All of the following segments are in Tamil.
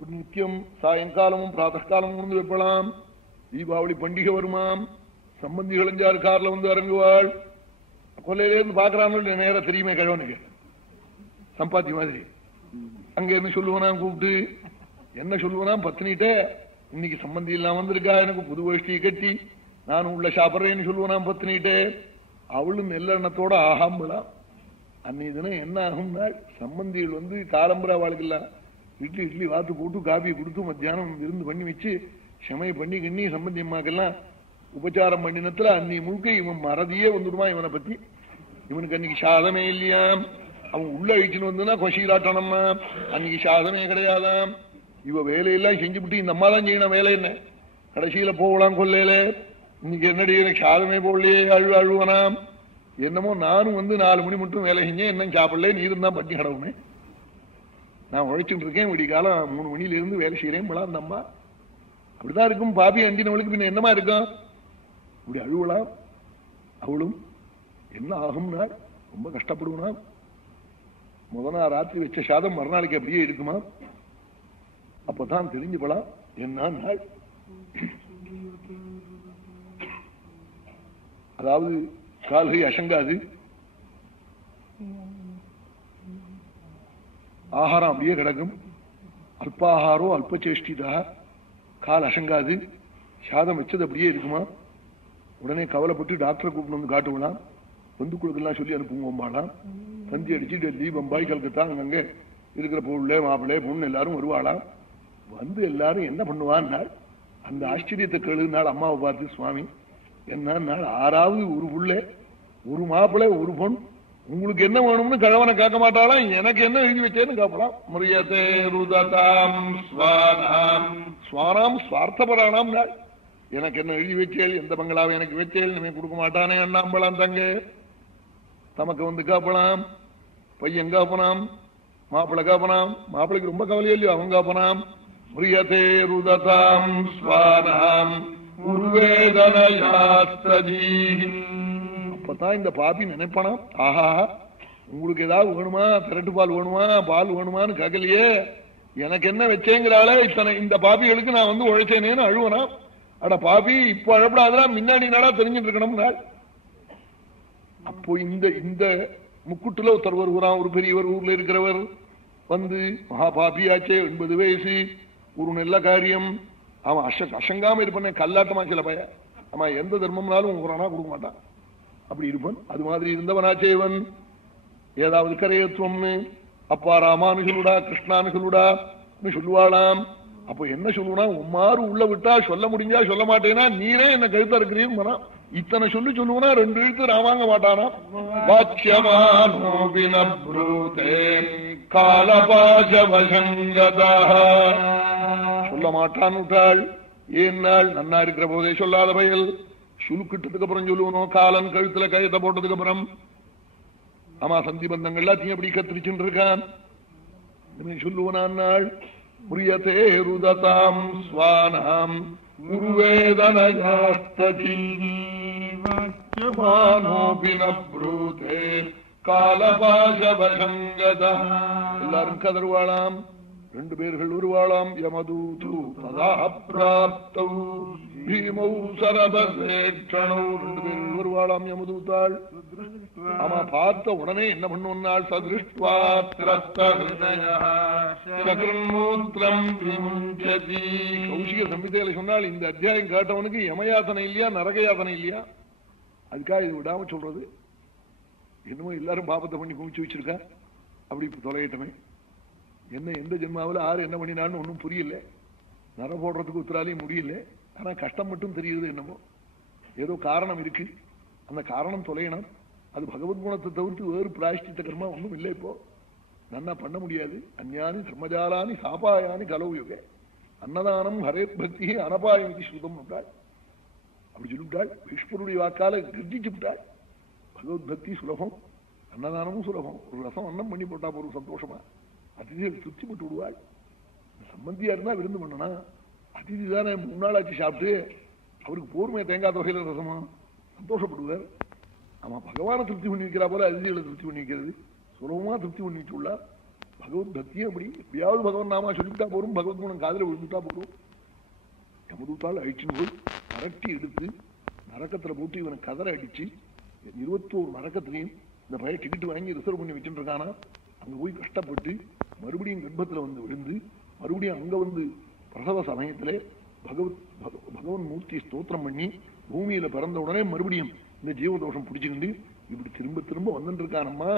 இப்படி நித்தியம் சாயங்காலமும் பிராத்தகாலமும் வந்து வைப்பலாம். தீபாவளி பண்டிகை வருமாம், சம்பந்திகள் 5-6 கார்ல வந்து இறங்குவாள். கொல்லையிலேருந்து பாக்குறாங்க, நேரம் தெரியுமே கழவனுக்கு சம்பாத்தி மாதிரி. அங்க இருந்து சொல்லுவனாம், கூப்பிட்டு என்ன சொல்லுவனாம், பத்தினிட்டே இன்னைக்கு சம்பந்தி எல்லாம் வந்திருக்கா, எனக்கு புது வேஷ்டி கட்டி நானும் உள்ள சாப்பிட்றேன்னு சொல்லுவனாம் பத்தினிட்டே. அவளும் நெல்லெண்ணத்தோட ஆகாம்பலாம். அன்னைக்கு தினம் என்ன ஆகும்னா, சம்பந்திகள் வந்து காலம்புரா வாழ்க்கெல்லாம் இட்லி வாத்து போட்டு காப்பி கொடுத்து மத்தியானம் விருந்து பண்ணி வச்சு சமைய பண்ணி கிண்ணி சம்பந்தி அம்மாக்கெல்லாம் உபச்சாரம் பண்ணினத்துல அன்னி முழுக்க இவன் மறதியே வந்துடுமா இவனை பத்தி. இவனுக்கு அன்னைக்கு சாதமே இல்லையாம். அவன் உள்ள அழிச்சுன்னு வந்துன்னா கொசீராட்டணம்மா, அன்னைக்கு சாதமே கிடையாதாம். இவ வேலையெல்லாம் செஞ்சுவிட்டு இந்த அம்மா தான் செய்யணும் வேலை. என்ன கடைசியில போகலாம் கொல்லையில, இன்னைக்கு என்னடி எனக்கு சாதமே போடலையே அழுவனாம். என்னமோ நானும் வந்து 4 மணி மட்டும் வேலை செஞ்சேன், என்ன சாப்பிடல, நீ இருந்தா பட்டி கடவுமே, நான் உழைச்சுட்டு இருக்கேன், விடி காலம் 3 மணில இருந்து வேலை செய்யறேன் போலாம். அந்த அம்மா அப்படிதான் இருக்கும். பாப்பி அண்டினவளுக்கு பின்ன என்னமா இருக்கும், இப்படி அழுவலாம். அவளும் என்ன ஆகும்னா ரொம்ப கஷ்டப்படுவனா. முதனா ராத்திரி வச்ச சாதம் மறுநாளைக்கு அப்படியே இருக்குமா. அப்பதான் தெரிஞ்சுப்பலாம் என்ன நாள். அதாவது கால்கை அசங்காது, ஆகாரம் அப்படியே கிடக்கும். அல்பாகாரோ அல்பச்சேஷ்டிதா, கால் அசங்காது, சாதம் வச்சது அப்படியே இருக்குமா. உடனே கவலைப்பட்டு டாக்டரை கூப்பிட்டு வந்து காட்டுவலாம், பந்துக்குழுக்கெல்லாம் சொல்லி அனுப்புவோம்பாலாம். தந்தி அடிச்சு டெல்லி பம்பாய் கல்கத்தா அங்கங்க இருக்கிற பொருளே மாப்பிள்ளை பொண்ணு எல்லாரும் வருவாளாம். வந்து எல்லாரும் என்ன பண்ணுவான்னாள், அந்த ஆச்சரியத்தை கேளுனாள் அம்மாவை பார்த்து, சுவாமி என்ன 6வது ஒரு புள்ள ஒரு மாப்பிள்ளை ஒரு பொண், உங்களுக்கு என்ன வேணும்னு கழவனை கேட்க மாட்டாளாம், எனக்கு என்ன எழுதி வச்சேன்னு கேட்கலாம். முரியதே ருததாம் ஸ்வானாம் ஸ்வார்த்தபரானாம் நாள், எனக்கு என்ன எழுதி வச்சேள், எந்த பங்களாவை எனக்கு வச்சேள், நீ கொடுக்க மாட்டானே அண்ணாம்பலாம். தங்க தமக்கு வந்து காப்பலாம், பையன் காப்பனாம், மாப்பிள்ளை காப்பனாம். மாப்பிள்ளைக்கு ரொம்ப கவலையோ இல்லையோ, அவன் காப்பனாம். முரியதே ருததாம் ஸ்வானாம் உர்வேதனயாஸ்தஜீ. அப்பதான் இந்த பாப்பி நினைப்பனா, ஆஹா உங்களுக்கு ஏதாவது வேணுமா, திரட்டு பால் வேணுமா, பால் வேணுமான்னு கேட்கலையே, எனக்கு என்ன வச்சேங்கிறாளே இத்தனை இந்த பாப்பிகளுக்கு நான் வந்து உழைச்சேனேன்னு அழுவனா. அட பாப்பி இப்ப அழப்படாதா, முன்னாடி நாளா தெரிஞ்சுட்டு இருக்கணும். அப்போ இந்த முக்குட்டுல ஒருத்தர் வருகிறான், ஒரு பெரியவர், ஊர்ல இருக்கிறவர் வந்து, மகா பாப்பியாச்சே, 80 வயசு, ஒரு நல்ல காரியம், அவன் அசங்காம இருப்பானே, கல்லாட்டமா சில பய, ஆமா எந்த தர்மம்னாலும் உங்கனா கொடுக்க மாட்டான், அப்படி இருப்பான். அது மாதிரி இருந்தவனாச்சேவன். ஏதாவது கரையத்துவம்னு அப்பா ராமானு சொல்லுடா, கிருஷ்ணான்னு சொல்லுடா சொல்லுவாளாம். அப்போ என்ன சொல்லுவா, உம்மாறு உள்ள விட்டா சொல்ல முடிஞ்சா சொல்ல மாட்டேன்னா நீரே என்ன கழுத்தா இருக்கிறீன்னு இத்தனை சொல்லுவனா 2 எழுத்து ராமாங்க மாட்டானா. சொல்ல மாட்டான் விட்டாள். ஏன் நாள் நன்னா இருக்கிற போதே சொல்லாத பயல், சுலுக்கிட்டதுக்கு அப்புறம் சொல்லுவனும், காலன் கழுத்துல கயத்தை போட்டதுக்கு அப்புறம். ஆமா சந்தி பந்தங்கள் எல்லாத்தையும் அப்படி கத்திரிச்சுட்டு இருக்கான். சொல்லுவனான் நாள். புரியதே ருததாம் ஸ்வானாம் எல்லாரும் கதறுவாளாம். 2 பேர்கள் வருவாளாம். யமதூது ததா பிராப்தௌ பீமௌ சரபேட்சணௌ. 2 பேர்கள் வருவாளாம் யமதூத்தாள். ஆமா பார்த்த உடனே என்ன பண்ணுவாள், சதிருஷ்ட்வா கௌஷிக சம்ஹிதையில சொன்னால், இந்த அத்தியாயம் கேட்டவனுக்கு யமயாதனை இல்லையா நரக யாதனை இல்லையா. அதுக்காக இது விடாம சொல்றது. என்னமோ எல்லாரும் பாபத்தை பண்ணி குமிச்சு வச்சிருக்கா, அப்படி தொலையிட்டமே. என்ன எந்த ஜென்மாவில் ஆறு என்ன பண்ணினான்னு ஒன்னும் புரியல. நர போடுறதுக்கு உத்தராலையும் முடியல. ஆனா கஷ்டம் மட்டும் தெரியுது. என்னமோ ஏதோ காரணம் இருக்கு, அந்த காரணம் தொலையணும். அது பகவத் குணத்தை தவிர்த்து வேறு பிராயஷ்டித்த கர்மா ஒன்றும் இல்லை. இப்போ நன்னா பண்ண முடியாது. அஞ்ஞானி தர்மஜாலானி சாபாயானி கலவுயுக அன்னதானம் ஹரே பக்தி அனபாயந்தி ஸ்ருதம் விட்டாள். அப்படி சொல்லிவிட்டாள். பீஷ்மருடைய வாக்கால கிருத்திச்சு விட்டாள். பகவத் பக்தி சுலபம், அன்னதானமும் சுலபம். ஒரு ரசம் அன்னம் பண்ணி போட்டா ஒரு சந்தோஷமா அதிதிகள் திருப்தி பட்டு விடுவாள். சம்பந்தியா இருந்தா விருந்து பண்ணனா, அதிதி தானே 3 நாள் ஆச்சு சாப்பிட்டு, அவருக்கு போர்மையை தேங்காய் தொகையில ரசமா சந்தோஷப்படுவார். ஆமா பகவான திருப்தி பண்ணி வைக்கிறா போல அதிதிகளை திருப்தி பண்ணி வைக்கிறது சுலபமா திருப்தி பண்ணி வச்சுள்ளார். பகவத் பக்தியும் அப்படி எப்படியாவது பகவன் நாமா சொல்லிவிட்டா போறோம், பகவத் குணம் காதல விழுந்துட்டா போறோம். யமதூத்தால் அழிச்சுன்னு போய் அரட்டி எடுத்து நரக்கத்துல போட்டு இவனை கதற அடிச்சு 21 நரக்கத்திலையும் இந்த பைய டிக்கெட் வாங்கி ரிசர்வ் பண்ணி வச்சுட்டு இருக்கானா. அங்க போய் கஷ்டப்பட்டு மறுபடியும் கர்ப்பத்துல வந்து விழுந்து மறுபடியும் அங்க வந்து பிரசவ சமயத்திலே பகவன் மூர்த்தி ஸ்தோத்திரம் பண்ணி பூமியில பிறந்த உடனே மறுபடியும் இந்த ஜீவதோஷம் பிடிச்சுக்கிண்டு இப்படி திரும்ப திரும்ப வந்துட்டு இருக்கானம்மா.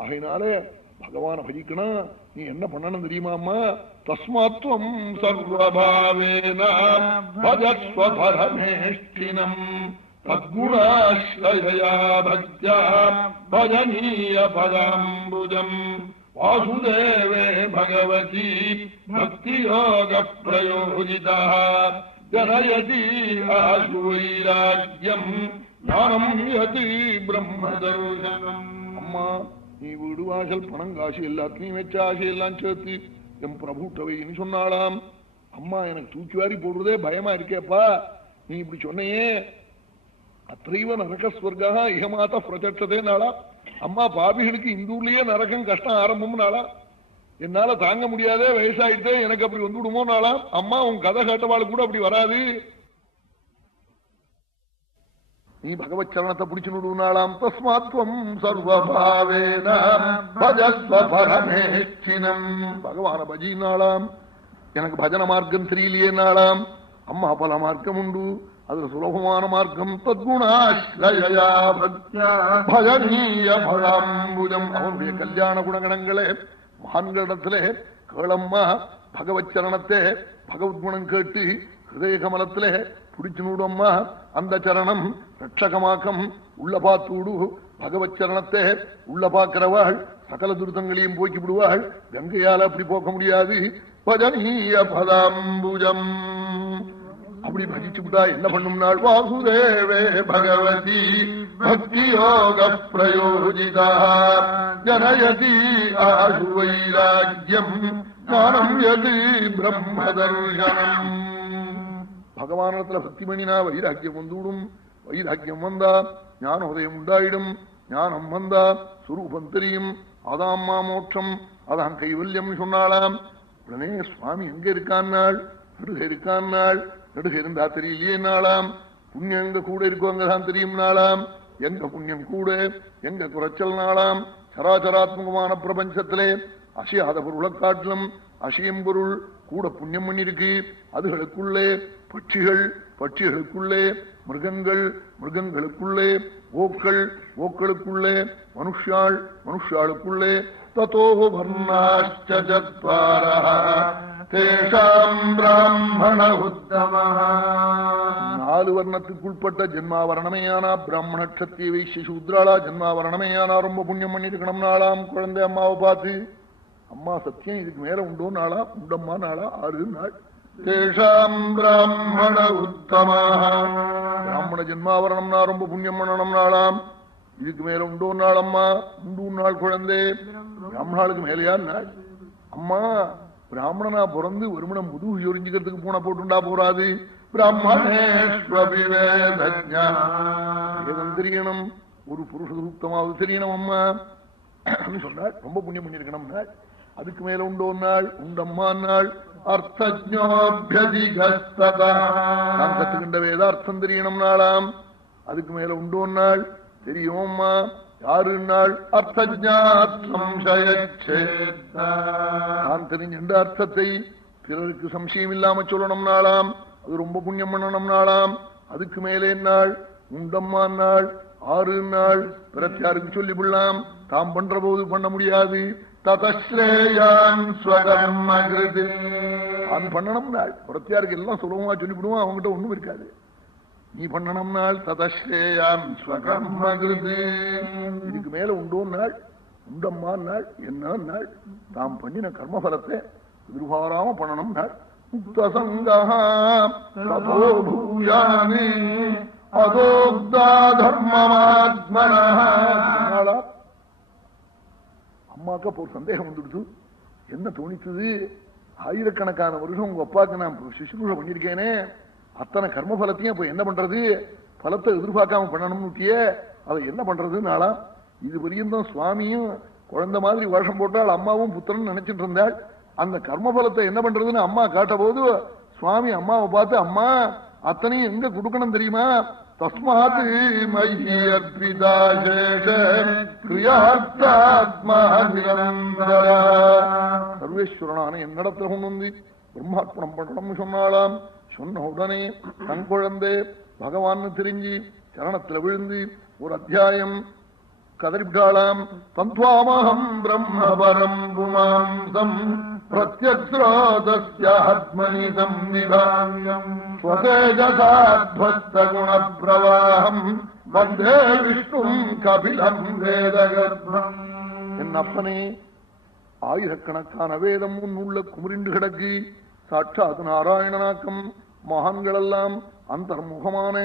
ஆகையினால பகவான பஜிக்கணும். நீ என்ன பண்ணணும் தெரியுமாம்மா? தஸ்மாத்வம் சர்வபாவேன பஜஸ்வபரமேஷ்டினம் தத்குணாஸ்ரயா பக்த்யா பஜனீய பதாம்புஜம் வாசுதேவே பகவதி பக்தியோக பிரயோஜிதா ஜனயதி ஆசு வைராக்யம் ஞானம் யதி பிரம்மதர்சனம். அம்மா, நீ வீடு வாசல் பணம் காசு எல்லாத்தையும் வச்ச ஆசையெல்லாம் சேர்த்து என் பிரபுட்டவைன்னு சொன்னாலாம். அம்மா, எனக்கு தூக்கி வாரி போடுறதே பயமா இருக்கேப்பா. நீ இப்படி சொன்னையே, அத்தைவ நரகஸ்வர்கா இகமாத்த பிரச்சட்டதே நாளா. அம்மா, பாபிகளுக்கு இந்தூர்லயே நரகம் கஷ்டம் ஆரம்பம் நாளா. என்னால தாங்க முடியாதே, வயசாயிட்டு எனக்கு அப்படி வந்து விடுமோ நாளா. அம்மா, உன் கதை கேட்டவாள் கூட அப்படி வராது. நீ பகவத் சரணத்தை பிடிச்சு விடுனாலாம். தஸ்மாத்வம் சர்வபாவேன பஜஸ்வபரமேஷ்டினம். பகவான பஜினாலாம். எனக்கு பஜன மார்க்கம் தெரியலையே நாளாம். அம்மா, பல மார்க்கம் உண்டு, அதுல சுலபமான மார்க்கம் தத்குணாஸ்ரயா பக்த்யா பஜனீய பதாம்புஜம். அவனுடைய கல்யாண குணகணங்களே மகான்களிடத்திலே கேளம்மா. பகவத் சரணத்தை பகவத் குணம் கேட்டு ஹிருதய கமலத்திலே பிடிச்சு நூடம்மா. அந்த சரணம் ரட்சகமாக்கம். உள்ள பார்த்தூடு பகவத் சரணத்தை உள்ள பார்க்கிறவாள் சகல துரிதங்களையும் போக்கி விடுவாள். கங்கையால அப்படி போக்க முடியாது. பஜனீய பதாம்புஜம். அப்படி பஜிச்சு விட்டா என்ன பண்ணும் நாள்? வாசுதேவே பகவதி பக்தியோக பிரயோஜிதா ஜனயதி ஆசு வைராக்யம் ஞானம் யதி பிரம்மதர்சனம். பகவானத்துல பக்தி பண்ணினா வைராக்கியம் வந்துவிடும். வைராக்கியம் வந்தா ஞானோதயம் உண்டாயிடும். ஞானம் வந்தா சுரூபம் தெரியும். அதாம்மா மோட்சம், அதான் கைவல்யம் சொன்னாலாம். உடனே சுவாமி எங்க இருக்கான் நாள்? நடுக இருக்கான் நாள். நடுக இருந்தா தெரியலையே நாளாம். புண்ணியம் எங்க கூட இருக்கோ அங்கதான் தெரியும் நாளாம். எங்க புண்ணியம் கூட எங்க குறைச்சல் நாளாம். சராச்சராத்மகமான பிரபஞ்சத்திலே அசையாத பொருளை காட்டிலும் அசையும் பொருள் கூட புண்ணியம் பண்ணிருக்கு. அதுகளுக்குள்ளே பட்சிகள், பட்சிகளுக்குள்ளே மிருகங்கள், மிருகங்களுக்குள்ளே ஓக்கள், ஓக்களுக்குள்ளே மனுஷாள், மனுஷாளுக்குள்ளே ததோ வர்ணாச்சத்வாரஹ தேஷாம் பிராமண உத்தமஹ. 4 வர்ணத்துக்குள்பட்ட ஜென்மாவரணமையானா பிராமண க்ஷத்ரிய வைசிய சூத்ராளா ஜென்மாவரணமையானா ரொம்ப புண்ணியம் பண்ணிருக்கணும் நாளாம். குழந்தை அம்மாவை பார்த்து, அம்மா சத்தியம் இதுக்கு மேல உண்டோ நாளா? உண்டம்மா நாளா? 6 நாள். தேஷாம் பிராமண உத்தமஹ. பிராமண ஜென்மாவரணம்னா ரொம்ப புண்ணியம் பண்ணணும் நாளாம். இதுக்கு மேல உண்டோ நாளம்மா? உண்டு நாள் குழந்தை. பிராமணாளுக்கு மேலையா நாள்? அம்மா, பிராமணனா பிறந்து ஒருமணம் முதுகு சொரிஞ்சுக்கிறதுக்கு பூனை போட்டுண்டா போறாது. பிராமணேஸ்வரம் தெரியணும். ஒரு புருஷ சூக்தமாவது தெரியணும் அம்மா சொன்னாள். ரொம்ப புண்ணியம் பண்ணிருக்கணும் நாள். அதுக்கு மேல உண்டோ நாள்? உண்டம்மா நாள். நான் கத்துக்கின்ற வேதார்த்தம் தெரியணும் நாளாம். அதுக்கு மேல உண்டோ நாள்? தெரியும்மா. யாரு நாள்? நான் தெரிஞ்சின்ற அர்த்தத்தை பிறருக்கு சம்சயம் இல்லாம சொல்லணும் நாளாம். அது ரொம்ப புண்ணியம் பண்ணணும் நாளாம். அதுக்கு மேலே நாள்? உண்டம்மா நாள். 6 நாள். பிறத்தியாருக்கு சொல்லி விடலாம், தாம் பண்ற போது பண்ண முடியாது. அது பண்ணணும் நாள். பிரத்தியாருக்கு எல்லாம் சுலபமா சொல்லிவிடுவோம், அவங்ககிட்ட ஒண்ணும் இருக்காது. நீ பண்ணணும் நாள். ததஸ்ரேயான் ஸ்வகர்மகிருதி. இதுக்கு மேல உண்டோ நாள்? உண்டம்மா நாள். என்ன நாள்? தாம் பண்ணின கர்மபலத்தை எதிர்பாராம பண்ணணும் நாள். முக்தசங்கா ததோ பூயானி அதோக்தா தர்மமாத்மனஹ. அம்மாக்கு அப்போ ஒரு சந்தேகம் வந்துடுது. என்ன தோணித்தது? ஆயிரக்கணக்கான வருஷம் உங்க அப்பாவுக்கு நான் சுஷ்ரூஷ பண்ணிருக்கேனே, அத்தனை கர்மபலத்தையும் இப்ப என்ன பண்றது? பலத்தை எதிர்பார்க்காம பண்ணணும்னுட்டியே, அதை என்ன பண்றது நாளா? இது பரியந்தம் சுவாமியும் குழந்தை மாதிரி வேஷம் போட்டால் அம்மாவும் புத்திரன் நினைச்சிட்டு இருந்தாள். அந்த கர்மபலத்தை என்ன பண்றதுன்னு அம்மா காட்ட போது சுவாமி அம்மாவை பார்த்து, அம்மா அத்தனையும் எங்க கொடுக்கணும் தெரியுமா? தஸ்மாத் சர்வேஸ்வரனான என்னிடத்துல கொண்டு வந்து பிரம்மார்ப்பணம் பண்ணணும்னு சொன்னாலாம். சொன்ன உடனே தன் குழந்தை பகவான் தெரிஞ்சு சரணத்துல விழுந்து ஒரு அத்தியாயம் கதறிவிட்டாளாம். தந்த்வாமஹம் பிரம்மபரம் புமாம்சம் பிரத்யக்ஸ்ரோதஸ்யாத்மனி சம்நிதாயம் ஸ்வதேஜசாத்வஸ்த குணப்ரவாஹம் வந்தே விஷ்ணும் கபிலம் வேதகர்ப்பம். என் அப்பனே, ஆயிரக்கணக்கான வேதம் உன்னுள்ள குமுறிண்டு கிடக்கு. சாட்சாத் நாராயணனாக்கம் மகான்களெல்லாம் அந்தர்முகமான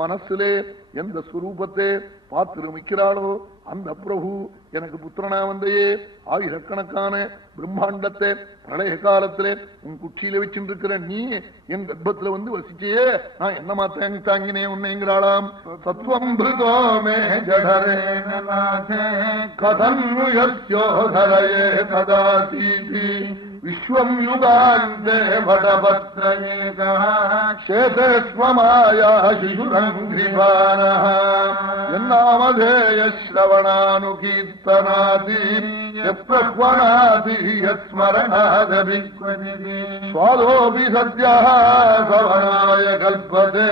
மனசிலே எந்த ஸ்வரூபத்தை பார்த்திருமிக்கிறாளோ அந்த பிரபு எனக்கு புத்திரனா வந்தையே. ஆயிரக்கணக்கான பிரம்மாண்டத்தை பிரளய காலத்திலே உன் குச்சியில வச்சுருக்கிற நீ என் கர்ப்பத்துல வந்து வசிச்சே, நான் என்னமா தாங்கினே உன்னைங்கிறாளாம். சத்வம் பிருதோமே ஜடரே கதன்யுயோதரயே கதாசீதி விஸ்வம் யுகாந்தே வடபத்ரேகேதஸ்வமாயா சிசுரங்கிரிபானஹ என்னாமதேய ஸ்ரவணானுகீர்த்தனாதி யப்ரஹ்வணாதி யஸ்மரணாதபிக்வநிதி ஸ்வாதோபி சத்யஹ சவணாய கல்பதே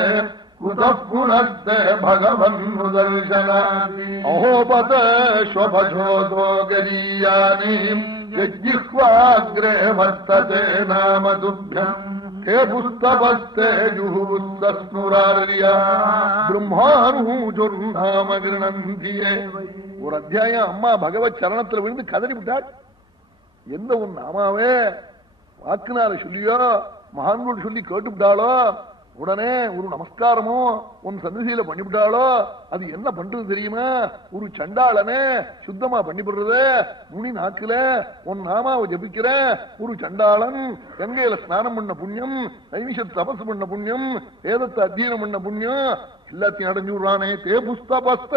குதः புனஸ்தே பகவன்முதர்சனாதி அஹோபதே ஸ்வபஜோதோ கரீயானி யஜ்ஜிஹ்வாக்ரே வர்த்ததே நாம துப்யம் ஹே புஸ்தபஸ்தே ஜுஹுஸ்தஸ்னுரார்யா பிரம்மானுஜுர்நாம கிருணந்தியே. ஒரு அத்தியாயம் அம்மா பகவத் சரணத்துல விழுந்து கதறி விட்டாள். எந்த உன் நாமாவே வாக்குனால சொல்லியோ மகான்கள் சொல்லி கேட்டுவிட்டாளோ உடனே ஒரு நமஸ்காரமோ உன் சன்னதியில பண்ணிவிட்டாளோ அது என்ன பண்றது தெரியுமா? ஒரு சண்டாளனே சுத்தமா பண்ணிவிடுறது. முனி நாக்குல உன் நாமாவை ஜபிக்கிற ஒரு சண்டாளன் கங்கையில ஸ்நானம் பண்ண புண்ணியம், நைமிஷத்தை தபசு பண்ண புண்ணியம், வேதத்தை அத்தியனம் பண்ண புண்ணியம் எல்லாத்தையும் அடைஞ்சு விடுறானே. தே புஸ்தபஸ்த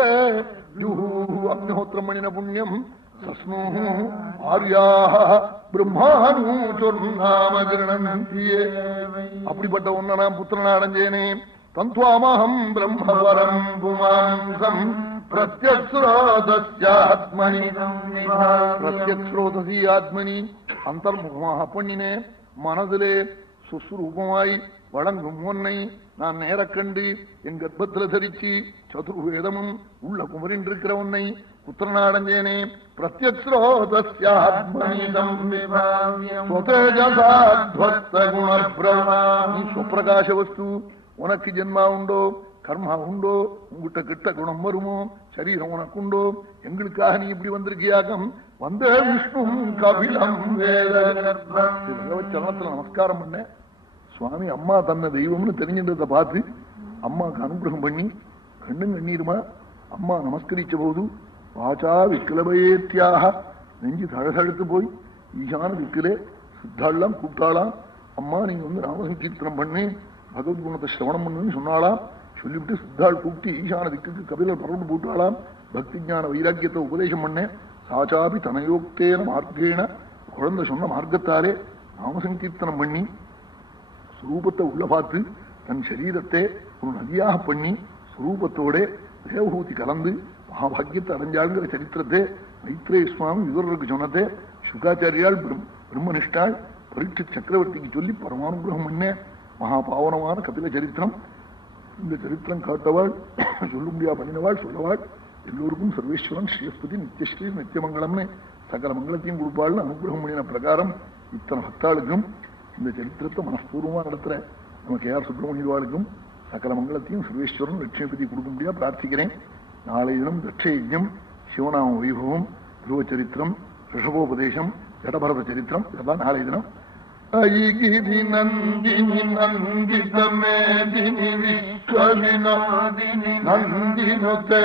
அக்னிஹோத்திரம் பண்ணின புண்ணியம் அப்படிப்பட்ட ஒன்ன நான் புத்திரனா அடைஞ்சேனே. தந்த்வாமஹம் பிரம்மவரம் புமாம்சம் பிரத்யக்ஸ்ரோதஸ்யாத்மனி பிரத்யக்ஸ்ரோதசி ஆத்மனி அந்தர்முகமாக பண்ணினே. மனதிலே சுஸ்ரூபமாய் வழங்கும் ஒன்னை நான் நேர கண்டு என் கர்ப்பத்தில் தரிச்சு சதுர்வேதமும் உள்ள குமரின் இருக்கிற ஒன்னை புத்திரனாடஞ்சேனே. பிரகாச வஸ்து உனக்கு ஜென்மா உண்டோ, கர்மா உண்டோ, உங்ககிட்ட கிட்ட குணம் வருமோ, சரீரம் உனக்கு உண்டோ, எங்களுக்காக நீ இப்படி வந்திருக்கியாகம் வந்த விஷ்ணு கபிலம் சரணத்துல நமஸ்காரம் பண்ண. சுவாமி அம்மா தன்னை தெய்வம்னு தெரிஞ்சின்றதை பார்த்து அம்மாக்கு அனுகிரகம் பண்ணி கண்ணும் கண்ணீருமா அம்மா நமஸ்கரிச்ச போது வாச்சா விக்கிலபயேத்தியாக நெஞ்சு தழதழுத்து போய் ஈசான திக்கிலே சித்தாள்லாம் கூப்பிட்டாளாம். அம்மா நீங்க வந்து நாமசங்கீர்த்தனம் பண்ணி பகவத்குணத்தை சிரவணம் பண்ணுன்னு சொன்னாலாம். சொல்லிவிட்டு சித்தாள் கூப்பிட்டு ஈசான திக்கு கபிலர் பரந்து போட்டாளாம். பக்தி ஞான வைராக்கியத்தை உபதேசம் பண்ணேன். சாச்சாபி தனயோக்தேன மார்க்கேன குழந்தை சொன்ன மார்க்கத்தாலே நாமசங்கீர்த்தனம் பண்ணி ஸ்வரூபத்தை உள்ள பார்த்து தன் சரீரத்தை ஒரு நதியாக பண்ணி ஸ்வரூபத்தோட தேவஹூதி கலந்து மகாபாகியத்தை அடைஞ்சாளுங்கிற சரித்திரத்தை மைத்ரேய சுவாமி விவரருக்கு சொன்னதே சுகாச்சாரியால் பிரம்மனிஷ்டாள் பரீட்சித் சக்கரவர்த்திக்கு சொல்லி பரமானுகிரகம் பண்ண மகாபாவனமான கபில சரித்திரம். இந்த சரித்திரம் காட்டவாள் சொல்ல முடியா பண்ணினவாள் சொல்லவாள் எல்லோருக்கும் சர்வேஸ்வரன் ஸ்ரீஸ்பதி நித்தியஸ்ரீ நித்தியமங்கலம்னு சகல மங்களத்தையும் கொடுப்பாள்னு அனுகிரகம் பண்ணின பிரகாரம் இத்தனை பக்தாளுக்கும் இந்த சரித்திரத்தை மனப்பூர்வமா நடத்துற நம்ம கேஆர் சுப்பிரமணியவாளுக்கும் சகல மங்களத்தையும் சர்வேஸ்வரன் லட்சுமிபதி கொடுக்க முடியா பிரார்த்திக்கிறேன். நாளை தினம் தட்சயஜம், சிவநாம வைபவம், துருவ சரித்திரம், ரிஷபோபதேசம், ஜடபரத சரித்திரம் இதெல்லாம் நாளை தினம். ஐகிரி நந்தினி நந்திதமேதினி விஸ்வவினோதினி நந்தினுதே